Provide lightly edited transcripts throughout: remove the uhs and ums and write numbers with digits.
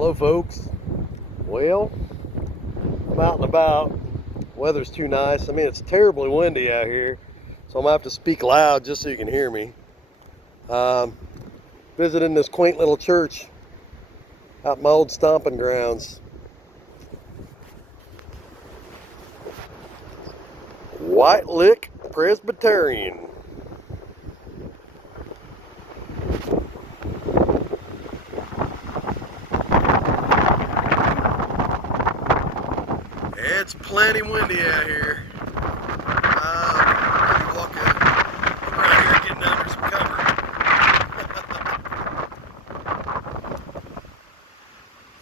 Hello folks. Well, I'm out and about. Weather's too nice. I mean, it's terribly windy out here, so I'm gonna have to speak loud just so you can hear me. Visiting this quaint little church out in my old stomping grounds. White Lick Presbyterian. It's plenty windy out here. I'm walking around here getting under some cover.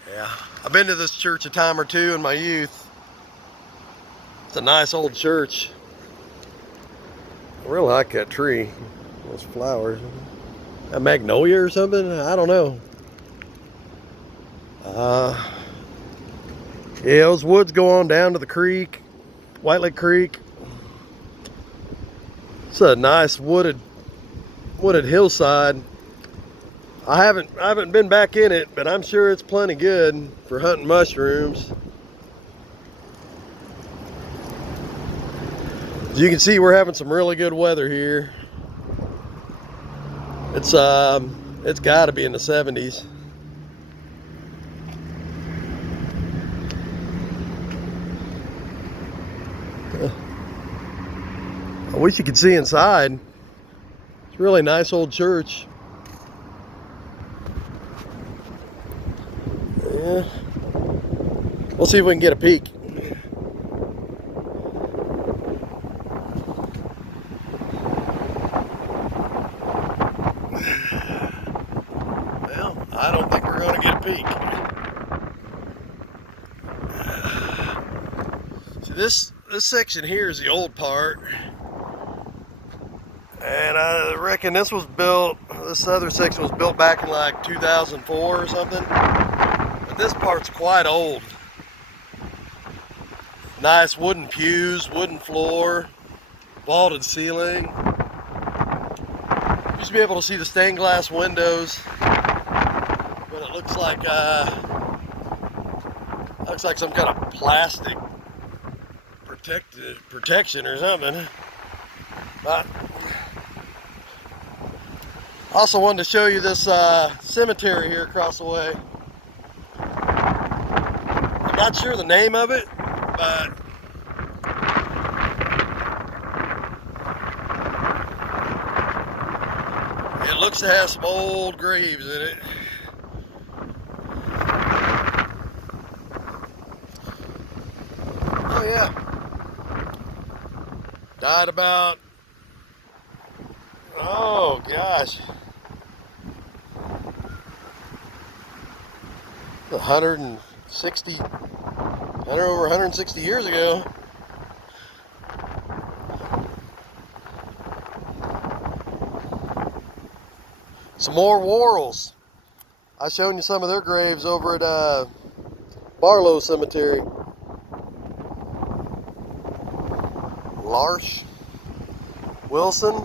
Yeah, I've been to this church a time or two in my youth. It's a nice old church. I really like that tree. Those flowers. A magnolia or something? I don't know. Yeah, those woods go on down to the creek, White Lake Creek. It's a nice wooded hillside. I haven't been back in it, but I'm sure it's plenty good for hunting mushrooms. As you can see, we're having some really good weather here. It's got to be in the 70s. I wish you could see inside. It's a really nice old church. Yeah. We'll see if we can get a peek. Well, I don't think we're going to get a peek. See, this section here is the old part. And I reckon this other section was built back in like 2004 or something. But this part's quite old. Nice wooden pews, wooden floor, vaulted ceiling. Used to be able to see the stained glass windows, but it looks like some kind of plastic protection or something. But I also wanted to show you this cemetery here across the way. I'm not sure the name of it, but it looks to have some old graves in it. Oh yeah. Died about, oh gosh, over 160 years ago. Some more Worrells. I've shown you some of their graves over at Barlow Cemetery. Larsh, Wilson.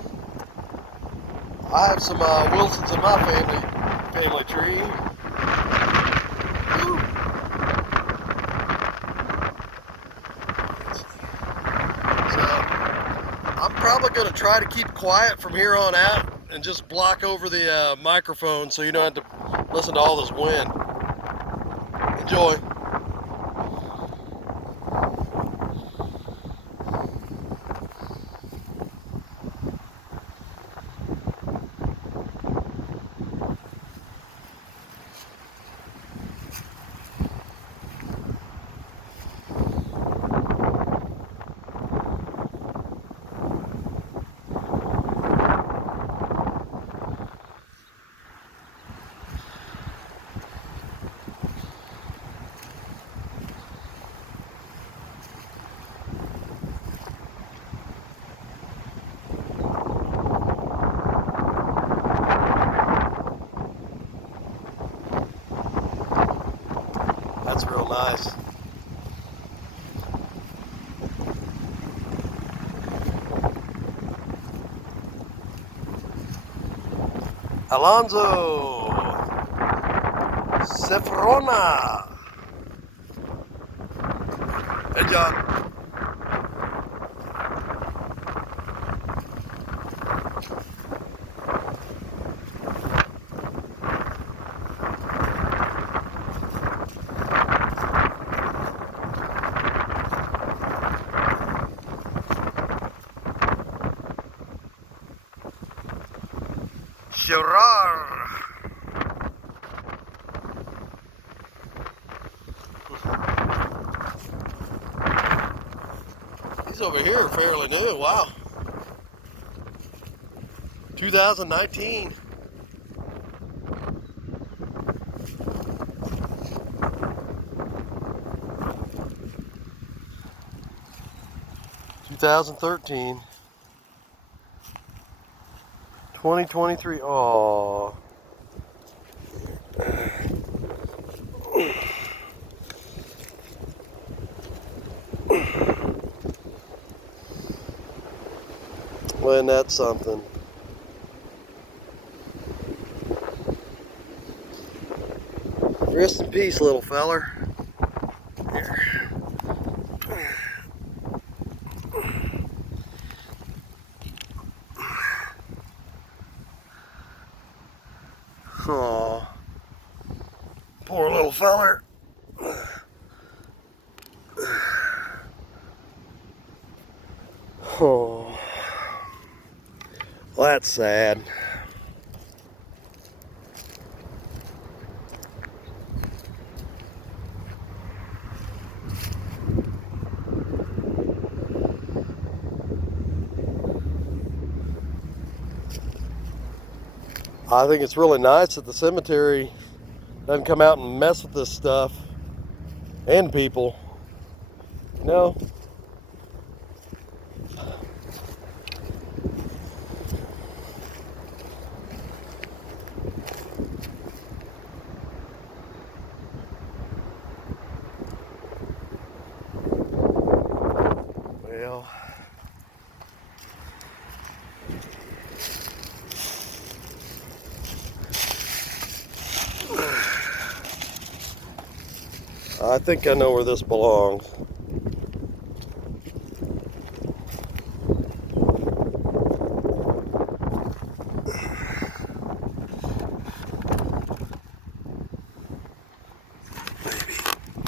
I have some Wilsons in my family tree. Woo. So I'm probably going to try to keep quiet from here on out and just block over the microphone so you don't have to listen to all this wind. Enjoy. That's real nice. Alonzo. Sefrona. Hey, John. Gerard. He's over here fairly new. Wow. 2019. (2013). 2023. Oh. Wasn't that something? Rest in peace, little feller. Here. Oh, poor little feller. Oh, well, that's sad. I think it's really nice that the cemetery doesn't come out and mess with this stuff and people. You know? Well, I think I know where this belongs.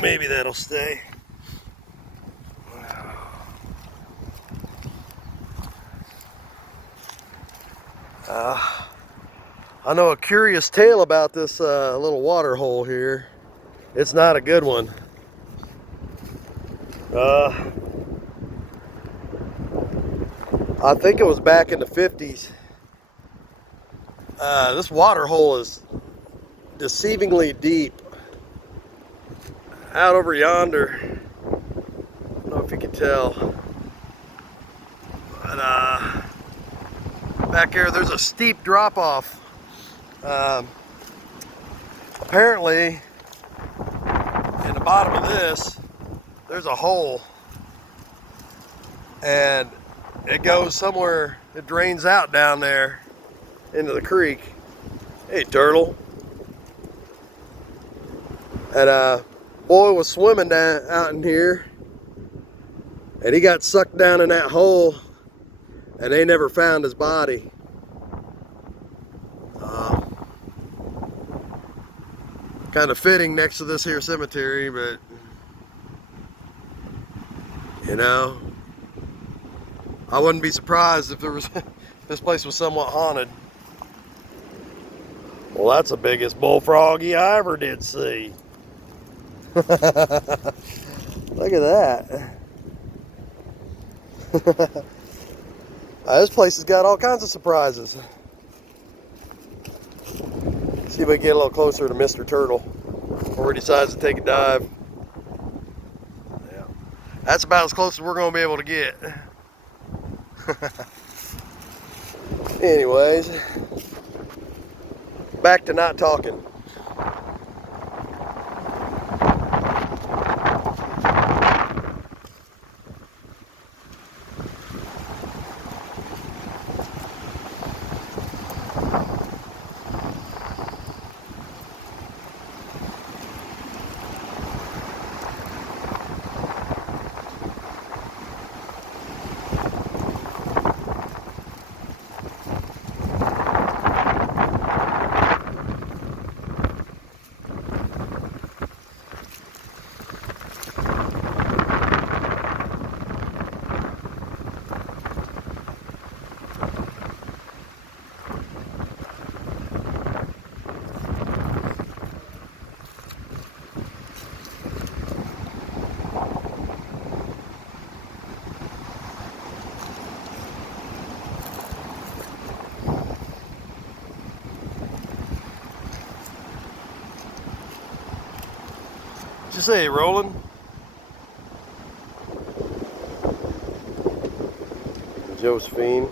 Maybe that'll stay. I know a curious tale about this little water hole here. It's not a good one. I think it was back in the 50s. This water hole is deceivingly deep. Out over yonder. I don't know if you can tell. But back here, there's a steep drop off. Apparently, in the bottom of this, there's a hole. And it goes somewhere, it drains out down there into the creek. Hey, turtle. And a boy was swimming down out in here, and he got sucked down in that hole, and they never found his body. Kind of fitting next to this here cemetery, but you know, I wouldn't be surprised if there was this place was somewhat haunted. Well, that's the biggest bullfroggy I ever did see. Look at that. This place has got all kinds of surprises. See if we can get a little closer to Mr. Turtle before he decides to take a dive. Yeah. That's about as close as we're going to be able to get. Anyways, back to not talking. What'd you say, Roland? Josephine.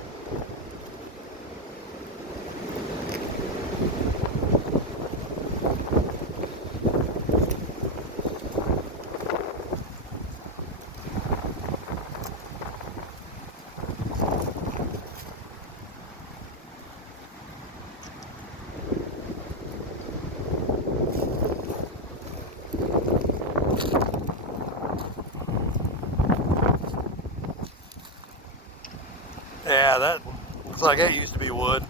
Yeah, that looks like that used to be wood.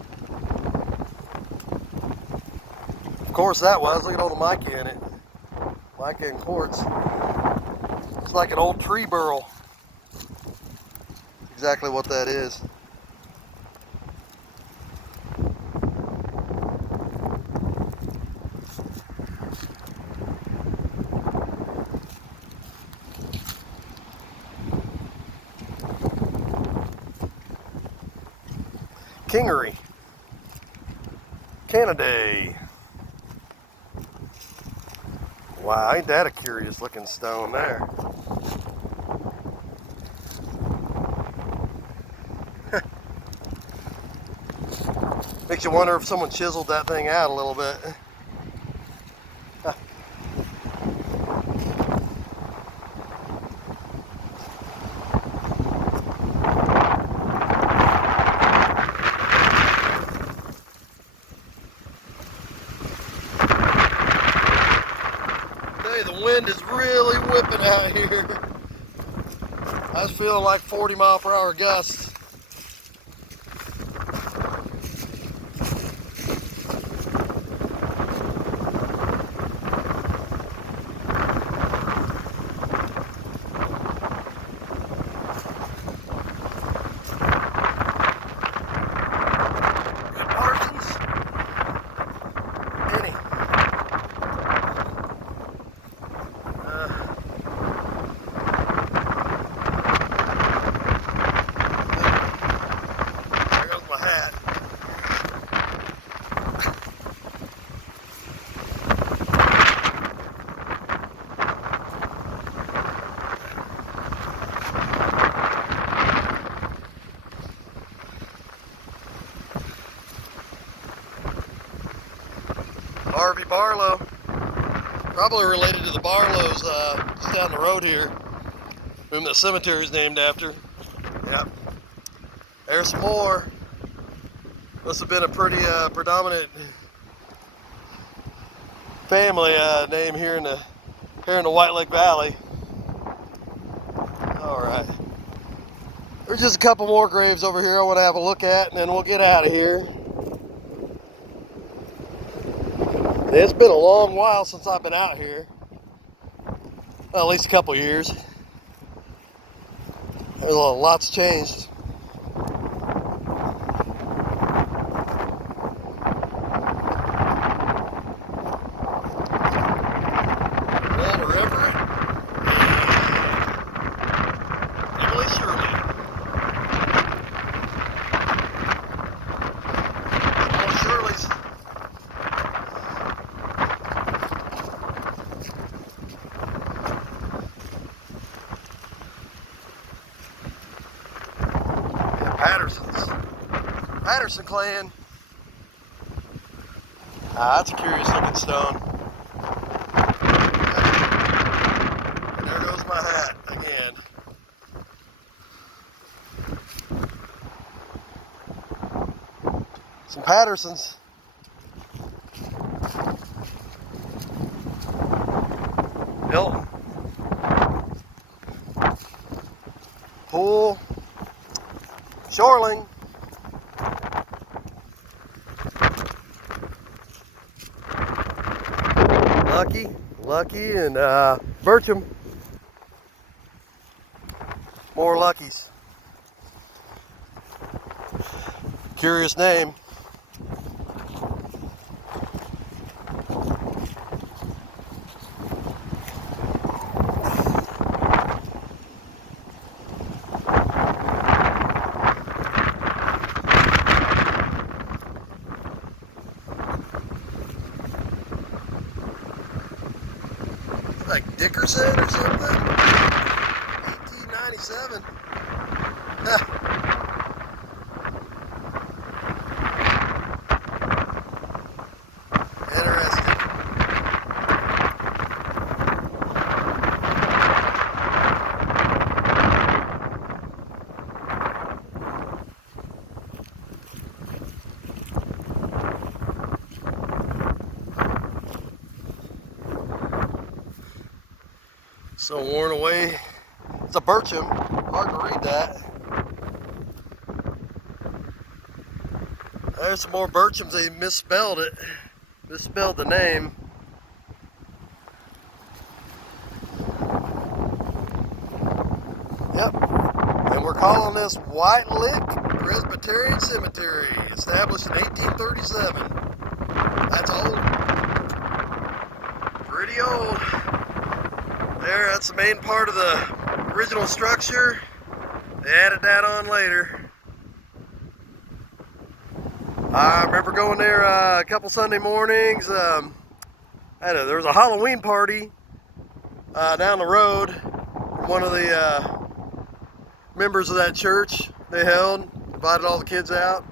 Of course that was. Look at all the mica in it. Mica and quartz. It's like an old tree burl. Exactly what that is. Kingery. Canada. Wow, ain't that a curious looking stone there? Makes you wonder if someone chiseled that thing out a little bit. Hey, the wind is really whipping out here. I was feeling like 40-mile-per-hour gusts. Harvey Barlow, probably related to the Barlows just down the road here, whom the cemetery is named after. Yep. There's some more. Must have been a pretty predominant family name here in the White Lake Valley. All right. There's just a couple more graves over here I want to have a look at, and then we'll get out of here. It's been a long while since I've been out here. Well, at least a couple years. There's lots changed. Walter Everett. Emily Shirley. More Shirleys. Patterson clan. That's a curious looking stone. And there goes my hat again. Some Pattersons. Hilton. Pool. Shoreling. Lucky, and Bircham. More Luckies. Curious name. like Dickerson or something. 1897. Interesting. So worn away. It's a birchum. Hard to read that. There's some more birchums. They misspelled it. Misspelled the name. Yep. And we're calling this White Lick Presbyterian Cemetery, established in 1837. That's old. Pretty old. There, that's the main part of the original structure. They added that on later. I remember going there a couple Sunday mornings. There was a Halloween party down the road. One of the members of that church they held, invited all the kids out.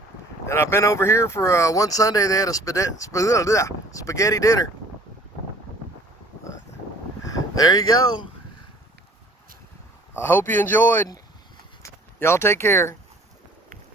And I've been over here for one Sunday. They had a spaghetti dinner. There you go. I hope you enjoyed. Y'all take care.